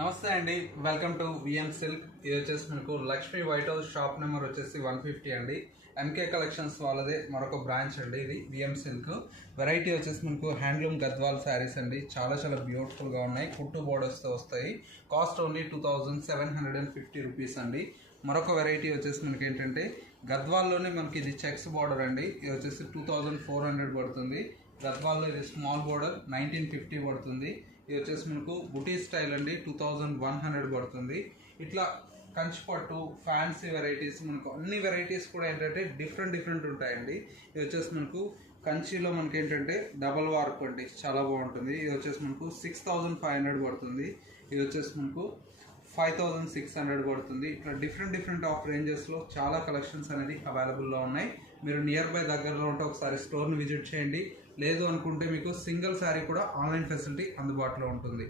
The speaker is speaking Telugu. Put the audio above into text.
నమస్తే అండి, వెల్కమ్ టు విఎం సిల్క్. ఇది వచ్చేసి మనకు Lakshmi white house shop number వచ్చేసి 150 అండి. ఎంకే కలెక్షన్స్ వాళ్ళదే మరొక బ్రాంచ్ అండి. ఇది విఎం సిల్క్. వెరైటీ వచ్చేసి మనకు హ్యాండ్లూమ్ గద్వాల్ శారీస్ అండి. చాలా బ్యూటిఫుల్గా ఉన్నాయి. కుట్టు బోర్డర్స్తో వస్తాయి. కాస్ట్ ఓన్లీ 2750 రూపీస్ అండి. మరొక వెరైటీ వచ్చేసి మనకి ఏంటంటే గద్వాల్లోనే మనకి ఇది చెక్స్ బార్డర్ అండి. ఇది వచ్చేసి 2400 పడుతుంది. గద్వాల్లో ఇది స్మాల్ బార్డర్ 1950 పడుతుంది. ఇది వచ్చేసి మనకు బుటీ స్టైల్ అండి, 2100 పడుతుంది. ఇట్లా కంచిపట్టు ఫ్యాన్సీ వెరైటీస్ మనకు అన్ని వెరైటీస్ కూడా ఏంటంటే డిఫరెంట్ ఉంటాయండి. ఇది వచ్చేసి మనకు కంచిలో మనకి ఏంటంటే డబల్ వార్క్ అండి, చాలా బాగుంటుంది. ఇది వచ్చేసి మనకు 6500 పడుతుంది. ఇది వచ్చేసి మనకు 5600 పడుతుంది. ఇట్లా డిఫరెంట్ ఆఫ్ రేంజెస్లో చాలా కలెక్షన్స్ అనేది అవైలబుల్లో ఉన్నాయి. మీరు నియర్ బై దగ్గరలో ఉంటే ఒకసారి స్టోర్ని విజిట్ చేయండి. లేదు అనుకుంటే మీకు సింగిల్ శారీ కూడా ఆన్లైన్ ఫెసిలిటీ అందుబాటులో ఉంటుంది.